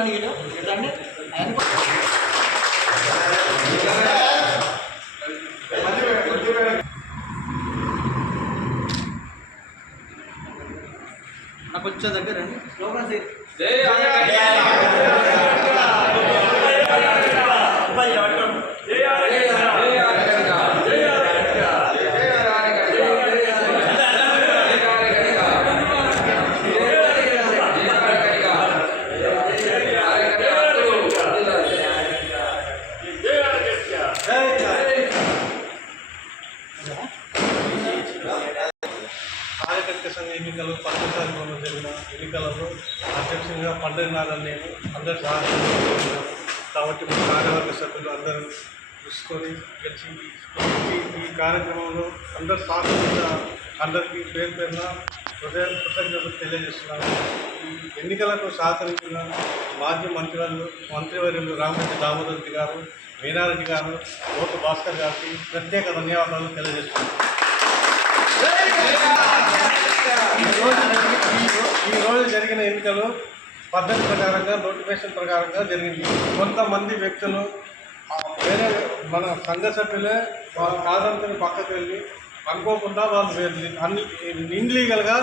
చూడండి నాకు వచ్చే దగ్గర అండి కార్యకర్త సంఘ ఎన్నికలు పద్మశాలిలో జరిగిన ఎన్నికలలో అధ్యక్షునిగా పండుగనాథన్ నేను అందరి సహాయం కాబట్టి మా కార్యవర్గ సభ్యులు అందరూ చూసుకొని గెలిచి ఈ- కార్యక్రమంలో అందరు సహకరించిన అందరికీ పేరు పేరున హృదయ కృతజ్ఞతలు తెలియజేస్తున్నాను. ఎన్నికలకు సహకరించిన మాజీ మంత్రివర్యులు మంత్రివర్యులు రామరెడ్డి దామోదర్ గారు మీనారెడ్డి గారు లోక భాస్కర్ గారికి ప్రత్యేక ధన్యవాదాలు తెలియజేస్తున్నాను ఈరోజు ఈ రోజు జరిగిన ఎన్నికలు పద్ధతి ప్రకారంగా నోటిఫికేషన్ ప్రకారంగా జరిగింది. కొంతమంది వ్యక్తులు వేరే మన సంఘ సభ్యులే వాళ్ళ కాదంతని పక్కకు వెళ్ళి అనుకోకుండా వాళ్ళు అన్ని ఇన్లీగల్గా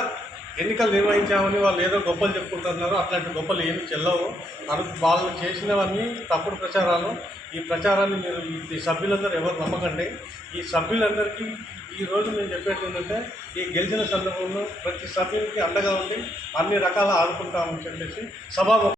ఎన్నికలు నిర్వహించామని వాళ్ళు ఏదో గొప్పలు చెప్పుకుంటున్నారు. అట్లాంటి గొప్పలు ఏమి చెల్లవు. అను వాళ్ళు చేసినవన్నీ తప్పుడు ప్రచారాలు. ఈ ప్రచారాన్ని మీరు ఈ సభ్యులందరూ ఎవరు నమ్మకండి. ఈ సభ్యులందరికీ ఈ రోజు నేను చెప్పేది ఏంటంటే ఈ గెలిచిన సందర్భంలో ప్రతి సభ్యునికి అండగా ఉండి అన్ని రకాల ఆడుకుంటామని చెప్పేసి సభా